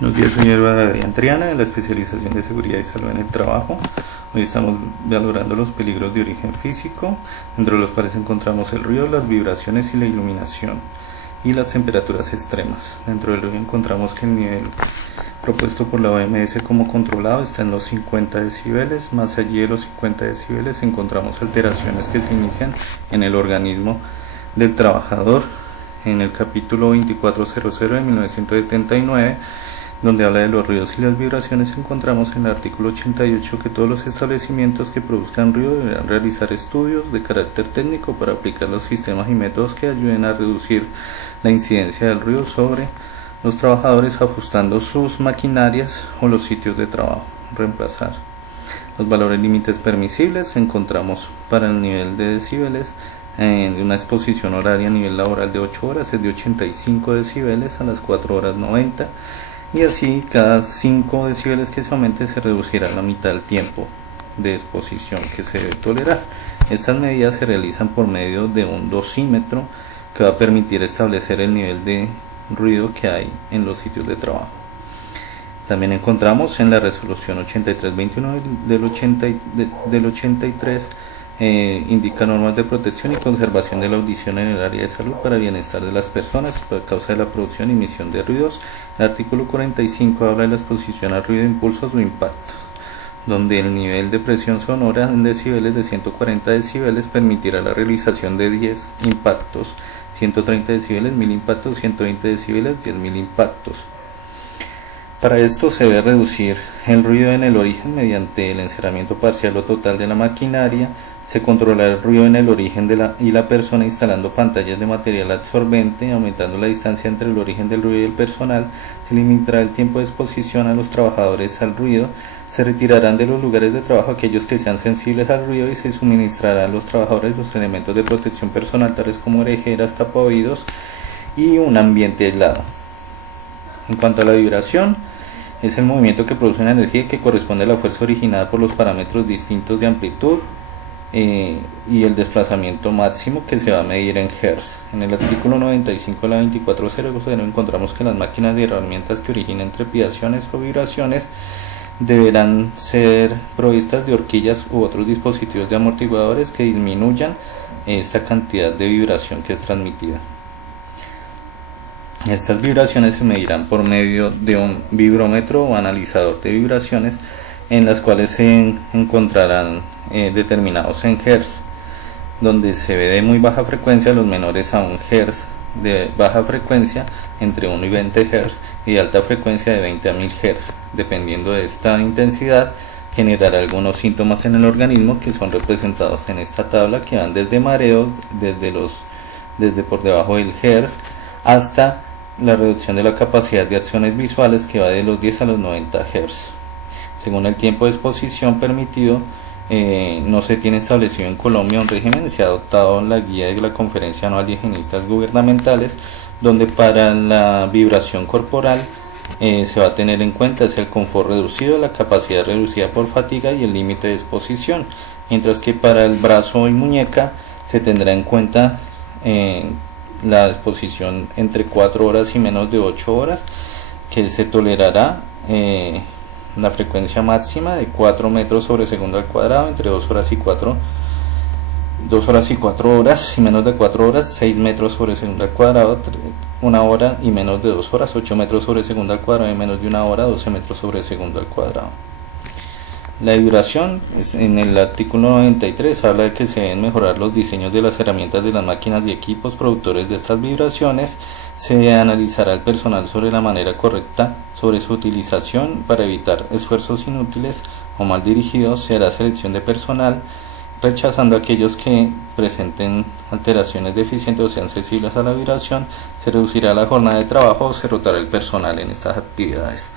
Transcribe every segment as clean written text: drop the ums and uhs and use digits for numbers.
Buenos días, soy Adrián Triana de la especialización de seguridad y salud en el trabajo. Hoy estamos valorando los peligros de origen físico, entre los cuales encontramos el ruido, las vibraciones y la iluminación, y las temperaturas extremas. Dentro del ruido encontramos que el nivel propuesto por la OMS como controlado está en los 50 decibeles. Más allí de los 50 decibeles encontramos alteraciones que se inician en el organismo del trabajador. En el capítulo 2400 de 1979, donde habla de los ruidos y las vibraciones, encontramos en el artículo 88 que todos los establecimientos que produzcan ruido deberán realizar estudios de carácter técnico para aplicar los sistemas y métodos que ayuden a reducir la incidencia del ruido sobre los trabajadores, ajustando sus maquinarias o los sitios de trabajo. Reemplazar los valores límites permisibles. Encontramos para el nivel de decibeles de una exposición horaria a nivel laboral de 8 horas es de 85 decibeles, a las 4 horas 90, y así cada 5 decibeles que se aumente se reducirá la mitad del tiempo de exposición que se debe tolerar. Estas medidas se realizan por medio de un dosímetro que va a permitir establecer el nivel de ruido que hay en los sitios de trabajo. También encontramos en la resolución 8329 del 83 indica normas de protección y conservación de la audición en el área de salud para bienestar de las personas por causa de la producción y emisión de ruidos. El artículo 45 habla de la exposición al ruido, impulsos o impactos, donde el nivel de presión sonora en decibeles de 140 decibeles permitirá la realización de 10 impactos, 130 decibeles, 1000 impactos, 120 decibeles, 10.000 impactos. Para esto se debe reducir el ruido en el origen mediante el encerramiento parcial o total de la maquinaria. Se controlará el ruido en el origen y la persona instalando pantallas de material absorbente, aumentando la distancia entre el origen del ruido y el personal. Se limitará el tiempo de exposición a los trabajadores al ruido. Se retirarán de los lugares de trabajo aquellos que sean sensibles al ruido y se suministrarán a los trabajadores los elementos de protección personal tales como orejeras, tapaoídos y un ambiente aislado. En cuanto a la vibración, es el movimiento que produce una energía que corresponde a la fuerza originada por los parámetros distintos de amplitud y el desplazamiento máximo, que se va a medir en Hz. En el artículo 95 de la 2400 encontramos que las máquinas y herramientas que originen trepidaciones o vibraciones deberán ser provistas de horquillas u otros dispositivos de amortiguadores que disminuyan esta cantidad de vibración que es transmitida. Estas vibraciones se medirán por medio de un vibrómetro o analizador de vibraciones, en las cuales se encontrarán determinados en Hz, donde se ve de muy baja frecuencia los menores a 1 Hz, de baja frecuencia entre 1 y 20 Hz y de alta frecuencia de 20 a 1000 Hz. Dependiendo de esta intensidad, generará algunos síntomas en el organismo que son representados en esta tabla, que van desde mareos, desde por debajo del Hz, hasta la reducción de la capacidad de acciones visuales, que va de los 10 a los 90 Hz. Según el tiempo de exposición permitido, no se tiene establecido en Colombia un régimen. Se ha adoptado la guía de la Conferencia Anual de Higienistas Gubernamentales, donde para la vibración corporal se va a tener en cuenta el confort reducido, la capacidad reducida por fatiga y el límite de exposición, mientras que para el brazo y muñeca se tendrá en cuenta la exposición entre 4 horas y menos de 8 horas, que se tolerará la frecuencia máxima de 4 metros sobre segundo al cuadrado entre 2 horas y 4 horas y menos de 4 horas, 6 metros sobre segundo al cuadrado, 1 hora y menos de 2 horas, 8 metros sobre segundo al cuadrado y menos de 1 hora, 12 metros sobre segundo al cuadrado. La vibración, en el artículo 93, habla de que se deben mejorar los diseños de las herramientas de las máquinas y equipos productores de estas vibraciones. Se analizará el personal sobre la manera correcta sobre su utilización para evitar esfuerzos inútiles o mal dirigidos. Se hará selección de personal, rechazando a aquellos que presenten alteraciones deficientes o sean sensibles a la vibración. Se reducirá la jornada de trabajo o se rotará el personal en estas actividades.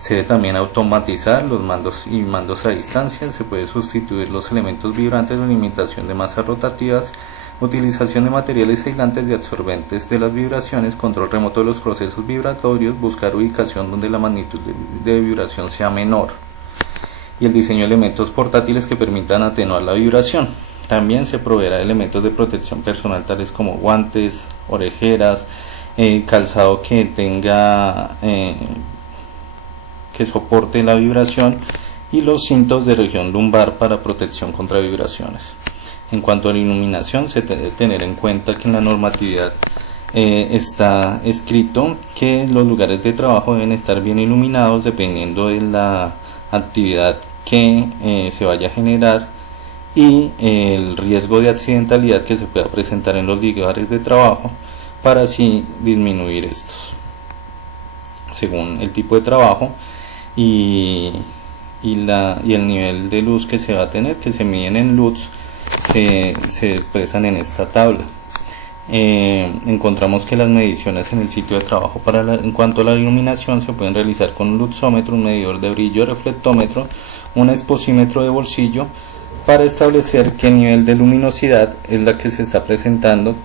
Se debe también automatizar los mandos y mandos a distancia. Se puede sustituir los elementos vibrantes o limitación de masas rotativas, utilización de materiales aislantes y absorbentes de las vibraciones, control remoto de los procesos vibratorios, buscar ubicación donde la magnitud de vibración sea menor, y el diseño de elementos portátiles que permitan atenuar la vibración. También se proveerá de elementos de protección personal tales como guantes, orejeras, calzado que tenga que soporte la vibración y los cintos de región lumbar para protección contra vibraciones. En cuanto a la iluminación, se debe tener en cuenta que en la normatividad está escrito que los lugares de trabajo deben estar bien iluminados dependiendo de la actividad que se vaya a generar y el riesgo de accidentalidad que se pueda presentar en los lugares de trabajo, para así disminuir estos según el tipo de trabajo y el nivel de luz que se va a tener, que se miden en luz, se expresan en esta tabla. Encontramos que las mediciones en el sitio de trabajo en cuanto a la iluminación se pueden realizar con un luxómetro, un medidor de brillo, reflectómetro, un exposímetro de bolsillo, para establecer qué nivel de luminosidad es la que se está presentando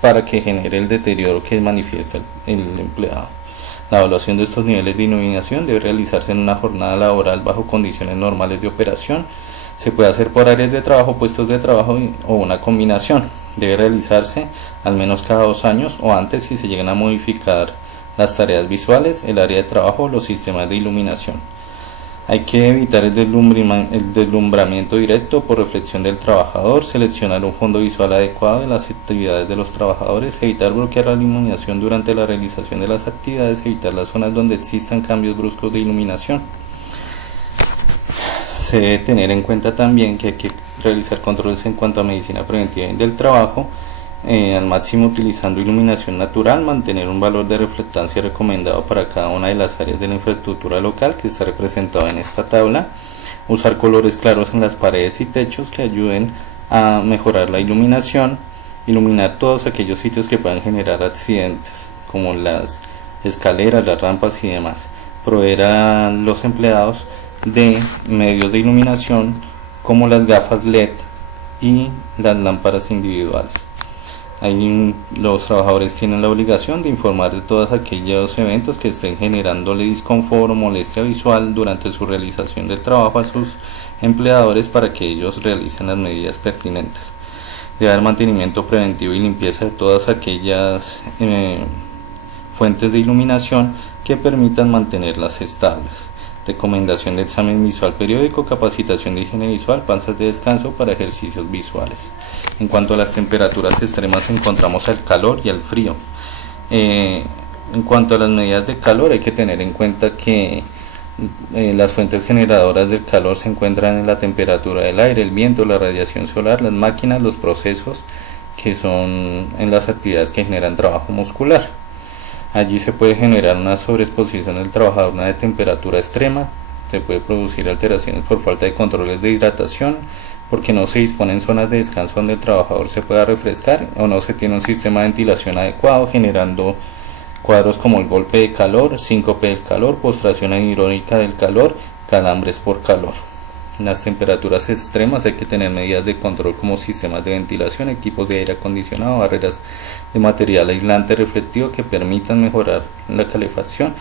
para que genere el deterioro que manifiesta el empleado. La evaluación de estos niveles de iluminación debe realizarse en una jornada laboral bajo condiciones normales de operación. Se puede hacer por áreas de trabajo, puestos de trabajo o una combinación. Debe realizarse al menos cada 2 años o antes si se llegan a modificar las tareas visuales, el área de trabajo o los sistemas de iluminación. Hay que evitar el deslumbramiento directo por reflexión del trabajador, seleccionar un fondo visual adecuado de las actividades de los trabajadores, evitar bloquear la iluminación durante la realización de las actividades, evitar las zonas donde existan cambios bruscos de iluminación. Se debe tener en cuenta también que hay que realizar controles en cuanto a medicina preventiva del trabajo, al máximo utilizando iluminación natural, mantener un valor de reflectancia recomendado para cada una de las áreas de la infraestructura local que está representado en esta tabla, usar colores claros en las paredes y techos que ayuden a mejorar la iluminación, iluminar todos aquellos sitios que puedan generar accidentes como las escaleras, las rampas y demás, proveer a los empleados de medios de iluminación como las gafas LED y las lámparas individuales. Ahí los trabajadores tienen la obligación de informar de todos aquellos eventos que estén generándole disconfort o molestia visual durante su realización del trabajo a sus empleadores para que ellos realicen las medidas pertinentes. Debe haber mantenimiento preventivo y limpieza de todas aquellas fuentes de iluminación que permitan mantenerlas estables. Recomendación de examen visual periódico, capacitación de higiene visual, pausas de descanso para ejercicios visuales. En cuanto a las temperaturas extremas encontramos el calor y el frío. En cuanto a las medidas de calor, hay que tener en cuenta que las fuentes generadoras del calor se encuentran en la temperatura del aire, el viento, la radiación solar, las máquinas, los procesos que son en las actividades que generan trabajo muscular. Allí se puede generar una sobreexposición del trabajador a una temperatura extrema, se puede producir alteraciones por falta de controles de hidratación, porque no se disponen zonas de descanso donde el trabajador se pueda refrescar o no se tiene un sistema de ventilación adecuado, generando cuadros como el golpe de calor, síncope del calor, postración anhidrónica del calor, calambres por calor. En las temperaturas extremas hay que tener medidas de control como sistemas de ventilación, equipos de aire acondicionado, barreras de material aislante reflectivo que permitan mejorar la calefacción,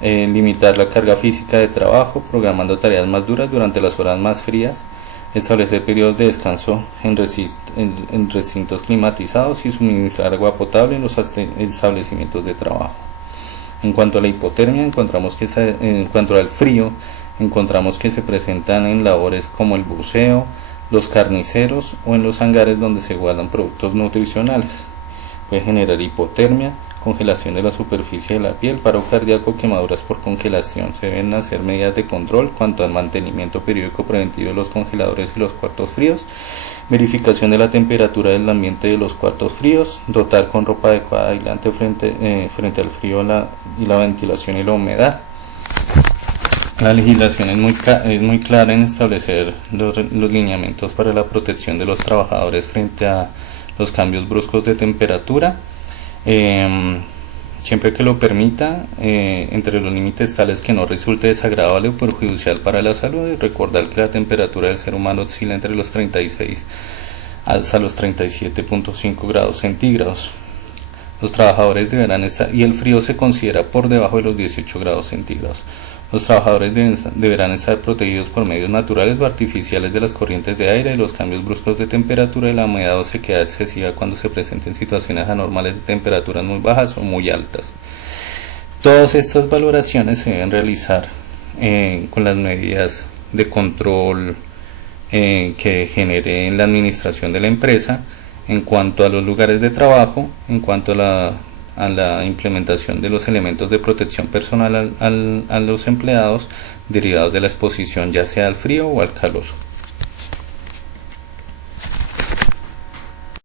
limitar la carga física de trabajo, programando tareas más duras durante las horas más frías, establecer periodos de descanso en recintos climatizados y suministrar agua potable en los establecimientos de trabajo. En cuanto a la hipotermia, en cuanto al frío, encontramos que se presentan en labores como el buceo, los carniceros o en los hangares donde se guardan productos nutricionales. Puede generar hipotermia, congelación de la superficie de la piel, paro cardíaco, quemaduras por congelación. Se deben hacer medidas de control cuanto al mantenimiento periódico preventivo de los congeladores y los cuartos fríos, verificación de la temperatura del ambiente de los cuartos fríos, dotar con ropa adecuada aislante frente al frío y la ventilación y la humedad. La legislación es muy clara en establecer los lineamientos para la protección de los trabajadores frente a los cambios bruscos de temperatura, siempre que lo permita, entre los límites tales que no resulte desagradable o perjudicial para la salud. Y recordar que la temperatura del ser humano oscila entre los 36 hasta los 37.5 grados centígrados. Los trabajadores deberán estar, y el frío se considera por debajo de los 18 grados centígrados. Los trabajadores deberán estar protegidos por medios naturales o artificiales de las corrientes de aire, de los cambios bruscos de temperatura, de la humedad o sequedad excesiva cuando se presenten situaciones anormales de temperaturas muy bajas o muy altas. Todas estas valoraciones se deben realizar con las medidas de control que genere la administración de la empresa en cuanto a los lugares de trabajo, en cuanto a la implementación de los elementos de protección personal a los empleados derivados de la exposición ya sea al frío o al calor.